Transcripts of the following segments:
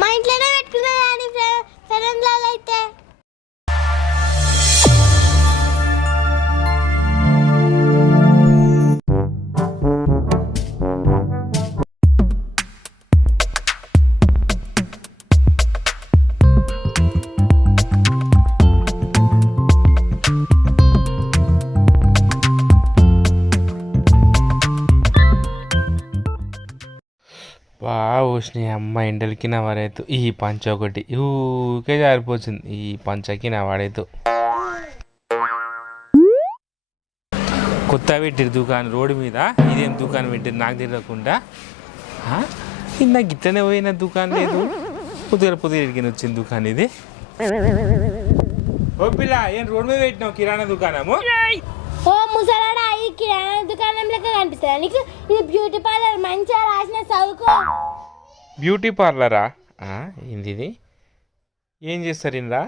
మా ఇంట్లోనే పెట్టుకున్నా కానీ ఫెరెండ్లాలు అయితే. బాగా వచ్చినాయి అమ్మ ఎండలకి నా వరైతు. ఈ పంచ ఒకటి. ఊకే జారిపోతుంది ఈ పంచకి నా వాడైతు కొత్త పెట్టిరు దుకాణం రోడ్డు మీద. ఇదేం దుకాణం పెట్టిరు నాకు తెలియకుండా. ఆ? గిట్టనే పోయిన దుకాణం లేదు. పొద్దుగల పొద్దుగల ఎడిగిన వచ్చింది దుకాణం ఇది. ఓ పిల్ల ఏం రోడ్డు మీద పెట్టినావు? కిరాణా దుకాణము? ముసలాడా ఈ కిరాణా దుకాణం లెక్క కనిపిస్తుందా? నీకు ఇది బ్యూటీ పార్లర్ మంచిగా రాసిన చదువుకో. బ్యూటీ పార్లరా ఆ, ఏంది ఇది? ఏం చేస్తారు ఇందా?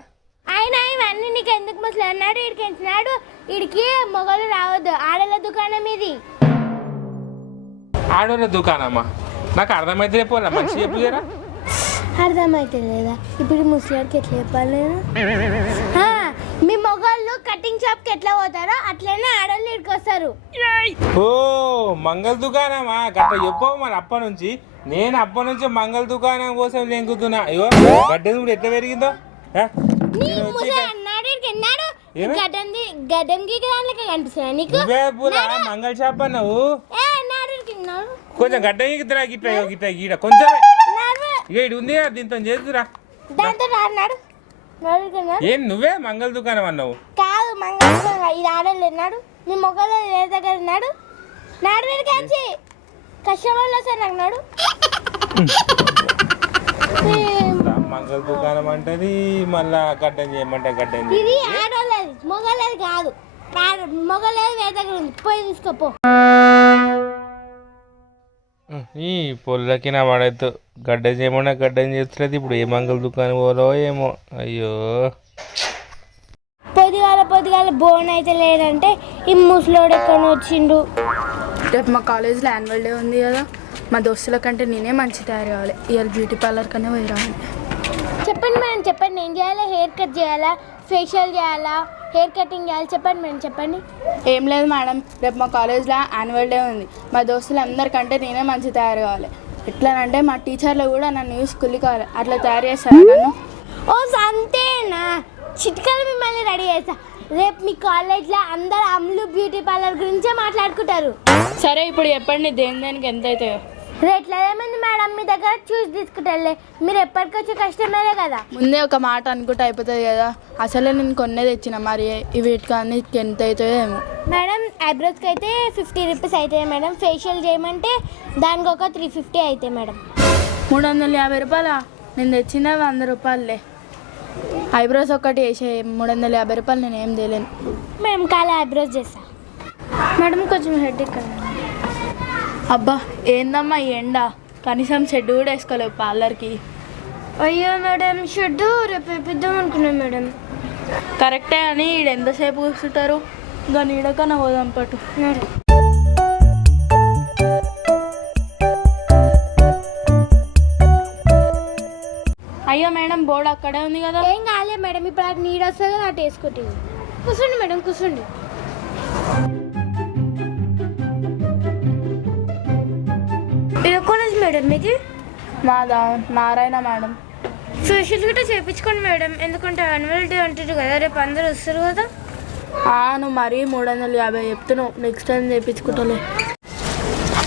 ఆయన ఇవన్నీ నీకు ఎందుకు ముసలి అన్నాడు వీడికి ఎంచినాడు వీడికి మొగలు రావద్దు. ఆడల దుకాణం ఇది. ఆడోళ్ళ దుకాణమా? నాకు అర్థమైతే పోలా మంచి చెప్పు జరా. అర్థమైతే లేదా? ఇప్పుడు ముసలికి ఎట్లా చెప్పాలి నేను? ఆ, షాప్కి ఎట్లా పోతారో అట్లనే ఆడళ్ళు ఇక్కడికి వస్తారు ఓ మంగళ దుకాణమా? గట్ట చెప్పవు మరి అప్ప నుంచి. నేను అప్ప నుంచి మంగళ దుకాణం కోసం లెంకుతున్నా అయ్యో గడ్డ చూడు ఎట్లా పెరిగిందో. నేను వచ్చి అన్నాడు ఏమి? గడ్డంది కనిపిస్తున్నా నీకు? నువ్వే పూల మంగళ షాప్ అన్నావు? ఏ అన్నాడు కొంచెం గడ్డ గీకుతురా గిట్ల ఇగో గిట్ల గీడ కొంచెమే. నాడు ఇక ఉంది కదా, దీంతో నాడు ఏం నువ్వే మంగళ దుకాణం అన్నావు? ఇది ఆడలు ఉన్నాడు నీ మొగలు ఏ దగ్గర ఉన్నాడు. నాడు వీడి కాంచి. కస్టమర్లు వస్తారు నాకు నాడు. మంగళ దుకాణం అంటది మళ్ళా గడ్డం చేయమంటే గడ్డం ఇది ఆడోళ్ళది మొగలది కాదు. మొగలేదు వేరే దగ్గర ఉంది. పోయి తీసుకోపో. ఈ పొల్లకి నా వాడైతే గడ్డ చేయమన్నా గడ్డం చేస్తున్నది ఇప్పుడు ఏ మంగళ దుకాణం పోలో ఏమో. అయ్యో. పొద్దుగాల బోన్ అయితే లేదంటే ఈ ముసలోడు ఎక్కడ వచ్చిండు. రేపు మా కాలేజ్లో యాన్యువల్ డే ఉంది కదా మా దోస్తుల కంటే నేనే మంచి తయారు కావాలి. ఇవాళ బ్యూటీ పార్లర్ కన్నా పోయి రావాలి. చెప్పండి మేడం చెప్పండి. ఏం చేయాలా? హెయిర్ కట్ చేయాలా? ఫేషియల్ చేయాలా? హెయిర్ కటింగ్ చేయాలి? చెప్పండి మేడం చెప్పండి. ఏం లేదు మేడం రేపు మా కాలేజ్లో యాన్యువల్ డే ఉంది. మా దోస్తులు అందరికంటే నేనే మంచి తయారు కావాలి. ఎట్లానంటే మా టీచర్లు కూడా నన్ను చూసి కుల్లి కావాలి అట్లా తయారు చేస్తారా నన్ను? ఓ అంతేనా చిట్కలు మిమ్మల్ని రెడీ చేస్తా. రేపు మీ కాలేజ్లో అందరు అమ్ములు బ్యూటీ పార్లర్ గురించే మాట్లాడుకుంటారు. సరే ఇప్పుడు చెప్పండి దేని దేనికి ఎంత అవుతాయో. రేట్లు ఏమైంది మేడం మీ దగ్గర చూసి తీసుకుంటారులే. మీరు ఎప్పటికొచ్చే కస్టమరే కదా. ముందే ఒక మాట అనుకుంటే అయిపోతుంది కదా. అసలే నేను కొన్నే తెచ్చిన మరి ఈ వీటికి ఎంత అవుతాయో ఏమో. మేడం ఐబ్రోస్కి అయితే ఫిఫ్టీ రూపీస్ అవుతాయి మేడం. ఫేషియల్ చేయమంటే దానికి ఒక త్రీ ఫిఫ్టీ అవుతాయి మేడం. మూడు వందల యాభై రూపాయలా? నేను తెచ్చిందే వంద రూపాయలే. ఐబ్రోస్ ఒక్కటి వేసే మూడు వందల యాభై రూపాయలు నేను ఏం తేలేను. మేడం కాలే ఐబ్రోస్ చేస్తా మేడం కొంచెం హెడ్ ఇక్కడ అబ్బా ఏందమ్మా ఈ ఎండ? కనీసం షెడ్ కూడా వేసుకోలేవు పార్లర్కి. అయ్యో మేడం షెడ్ రేపు వేపిద్దాం అనుకున్నాం మేడం. కరెక్టే అని ఈడ ఎంతసేపు కూర్చుంటారు ఇంకా నీడకన్నా పోదాం పట్టు. అయ్యో మేడం బోర్డు అక్కడే ఉంది కదా. ఏం కాలే మేడం ఇప్పుడు అటు నీడ వస్తుంది కదా అటు వేసుకుంటుంది కూర్చోండి మేడం కూర్చోండి. ఇది కాలేజ్ మేడం మీది? మాదా నారాయణ మేడం. ఫేషియల్ కూడా చేయించుకోండి మేడం ఎందుకంటే యాన్యువల్ డే అంటారు కదా రేపు అందరూ వస్తారు కదా. ఆ, నువ్వు మరీ మూడు వందల యాభై చెప్తున్నావు నెక్స్ట్ టైం చేయించుకుంటాలే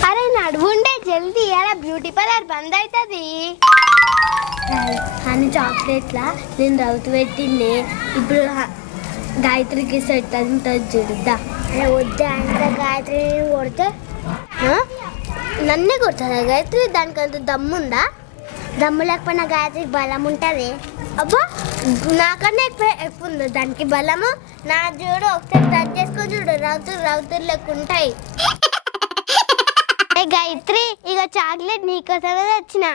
అరే నడువుండే జల్దీ అలా బ్యూటీ పార్లర్ బంద్ అవుతుంది. అని చాక్లెట్లా? నేను రౌతు పెట్టింది. ఇప్పుడు గాయత్రికి సెట్ ఉంటుంది చూడుద్దా వద్దా అంత గాయత్రి కొడితే? నన్నే కొడుతుందా గాయత్రి? దానికి అంత దమ్ముందా? దమ్ము లేకపోయినా గాయత్రికి బలం ఉంటుంది. అబ్బా నాకన్నా ఎక్కువ ఎక్కువ ఉంది. దానికి బలము? నా చూడు ఒకసారి టచ్ చేసుకొని చూడు. రౌతులు రౌతులు లెక్క ఉంటాయి. ఏ గాయత్రి ఇక చాక్లెట్ నీకోసమే తెచ్చిన.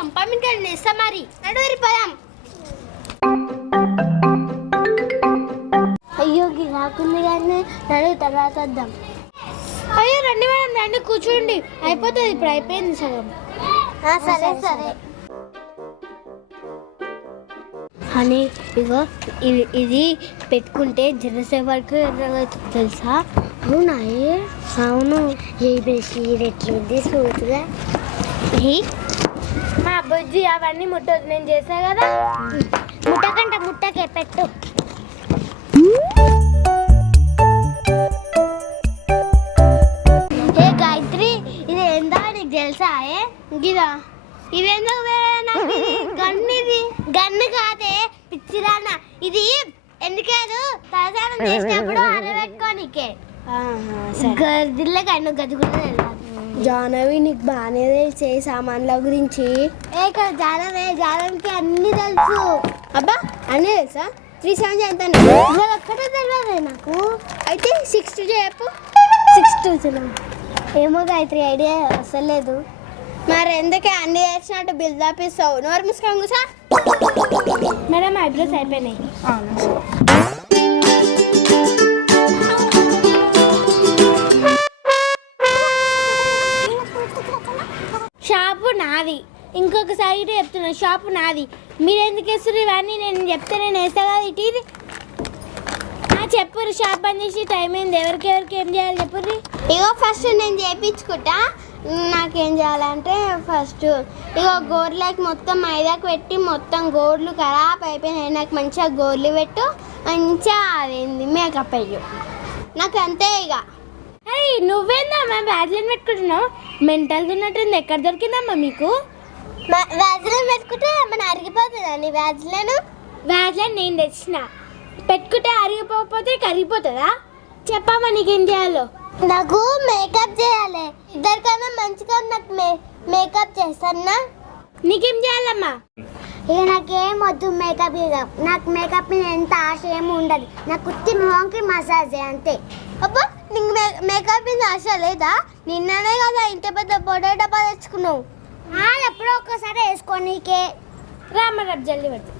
మరి. పదాం. అయ్యో కానీ నడు తర్వాత వద్దాం. అయ్యో రండి మేడం రండి కూర్చోండి. అయిపోతుంది ఇప్పుడు అయిపోయింది సగం. సరే సరే. అని ఇగో ఇది ఇది పెట్టుకుంటే జనసేవ వరకు ఎర్రగవుతుంది తెలుసా? అవునా? అవును. ఏ బ్రెషీర్ ఎట్లుంది? స్మూత్గా మా బుజ్జి అవన్నీ ముట్టదు నేను చేసా కదా? ముట్టకంట ముట్టకే పెట్టు. ఏ గాయత్రి ఇది ఏందా నీకు తెలుసా ఏ? గిదా ఇది ఎందుకు వేరే నాకు ఇది? గన్ను ఇది. గన్ను కాదే పిచ్చిరానా ఇది ఎందుకేదు? తలస్నానం చేసినప్పుడు ఆరబెట్టుకోనికే గదిలో కన్ను గది కూడా జానవి నీకు బాగానే తెలిసే సామాన్ల గురించి. ఏ కదా జానవే జానవికి అన్ని తెలుసు. అబ్బా అన్నీ తెలుసా? త్రీ సెవెన్ ఎంత ఇవాళ ఒక్కటే తెలియదే నాకు. అయితే సిక్స్ టూ చెప్పు. సిక్స్ టూ ఏమో గాయత్రి ఐడియా అసలేదు మరి ఎందుకే అన్ని చేసినట్టు బిల్డప్ ఇస్తావు నోరు మూసుకొని కూసా మేడం ఐబ్రోస్ అయిపోయినాయి అవును. నాది. ఇంకొకసారి ఇటు చెప్తున్నా షాప్ నాది. మీరు ఎందుకు వేస్తారు ఇవన్నీ? నేను చెప్తే నేను వేస్తా కదా ఇటు ఇది. చెప్పుర్రి షాప్ బంద్ చేసి టైం అయింది. ఎవరికి ఎవరికి ఏం చేయాలి చెప్పుర్రి? ఇగో ఫస్ట్ నేను చేయించుకుంటా నాకేం చేయాలంటే ఫస్ట్ ఇగో గోర్లకి మొత్తం మైదాకు పెట్టి మొత్తం గోర్లు ఖరాబ్ అయిపోయినాయి. నాకు మంచిగా గోర్లు పెట్టు. మంచిగా అదేంది? మేకప్ అయ్యు నాకు అంతే ఇక అరే నువ్వేందమ్మా వ్యాజ్లైన్ పెట్టుకుంటున్నావు? మెంటల్ తిన్నట్టుంది. ఎక్కడ దొరికిందమ్మా మీకు? వ్యాజ్లైన్ పెట్టుకుంటే మన అరిగిపోతుందా నీ వ్యాజ్లైన్? వ్యాజ్లైన్ నేను తెచ్చిన. పెట్టుకుంటే అరిగిపోతే కరిగిపోతుందా చెప్పమ్మా నీకేం చేయాలో. నాకు మేకప్ చేయాలి. ఇద్దరికన్నా మంచిగా నాకు మే మేకప్ చేస్తానా నీకేం చేయాలమ్మా? ఇక నాకేం వద్దు మేకప్ నాకు మేకప్ ఎంత ఆశ ఏమి ఉండదు. నాకు కుత్తి మొహంకి మసాజ్ అంతే. అబ్బా! నీకు మే మేకప్ మీద ఆశ లేదా? నిన్ననే కదా ఇంత పెద్ద పొడే డబ్బా తెచ్చుకున్నావు ఎప్పుడో ఒక్కసారి వేసుకోనీకే రామ్మ రేపు జల్దీ పెడతా.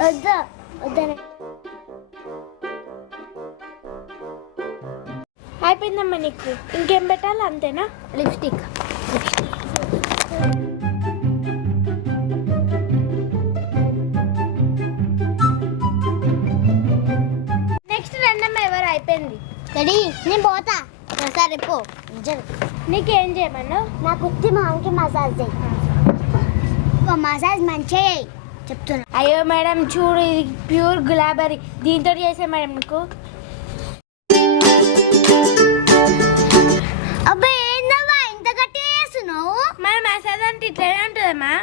వద్దా వద్దా అయిపోయిందమ్మా నీకు. ఇంకేం పెట్టాలి అంతేనా? లిప్స్టిక్. నెక్స్ట్ రెండమ్మ ఎవరు అయిపోయింది? రెడీ? నేను పోతా. సరే పో. నీకేం చేయమన్నావు? నాకు ఉత్తి మొహంకి మసాజ్ చేయి. మసాజ్ మంచిగా చెప్తున్నా. అయ్యో మేడం చూడు ఇది ప్యూర్ గులాబరీ దీంతో చేసే మేడం నీకు. అబ్బా ఏందమ్మా ఇంత గట్టిగా చేస్తున్నావు? మన మసాజ్ అంటే ఇట్లనే ఉంటుందమ్మా?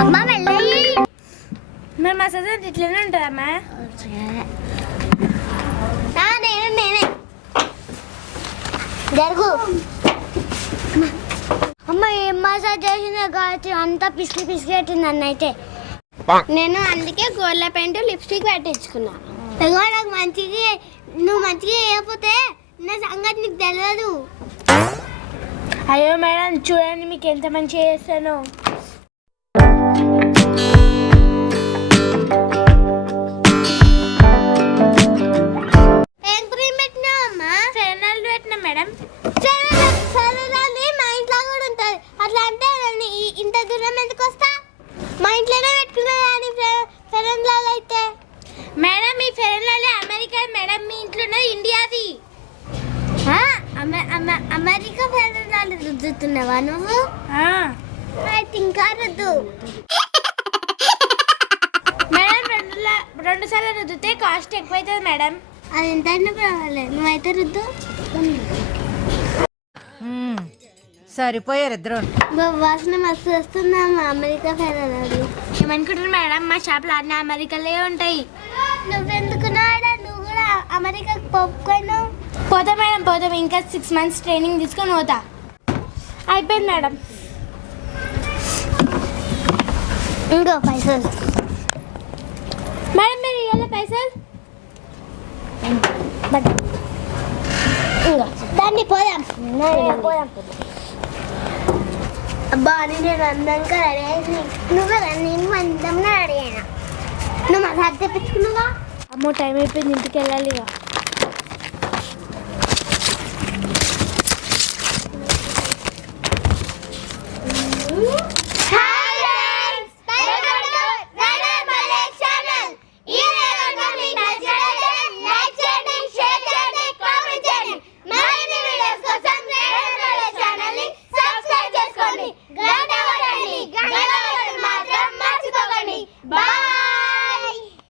అమ్మ మసాజ్ అంటే ఇట్లనే ఉంటుందమ్మా? నేనే నేనే. జరుగు. మసాజ్ చేసిన కావచ్చు అంతా పిసికి పిసికి పెట్టింది నన్ను అయితే నేను అందుకే గోళ్ళ పెయింట్ లిప్స్టిక్ పెట్టించుకున్నా. ఇగో నాకు మంచిగా నువ్వు మంచిగా చేయకపోతే నా సంగతి నీకు తెలియదు అయ్యో మేడం చూడండి మీకు ఎంత మంచిగా చేస్తాను. ఫెరెన్లాల్ రుద్దుతున్నావా నువ్వు. అయితే ఇంకా రుద్దు. మేడం రెండు రెండు సార్లు రుద్దితే కాస్ట్ ఎక్కువ అవుతుంది మేడం. అది ఎంతైనా పర్వాలేదు. నువ్వైతే రుద్దు. సరిపోయారు ఇద్దరు. వాసన మస్తు వస్తుందమ్మా అమెరికా ఫైనల్ ఏమనుకుంటున్నారు మేడం? మా షాప్లో అన్ని అమెరికాలే ఉంటాయి. నువ్వెందుకు నాడా నువ్వు కూడా అమెరికాకి పోపుకోను పోతా మేడం పోతాం. ఇంకా సిక్స్ మంత్స్ ట్రైనింగ్ తీసుకొని పోతా. అయిపోయింది మేడం. ఇంకో పైసలు. మేడం మీరు ఇవ్వాలి పైసలు? దాన్ని పోదాం. పోదాం. అబ్బా అని నేను అందంగా రెడీ అయింది నువ్వే కదా నేను మందంగా రెడీ అయినా. నువ్వు మసాజ్ తెప్పించుకున్నావా? అమ్మో టైం అయిపోయింది ఇంటికి వెళ్ళాలి ఇక.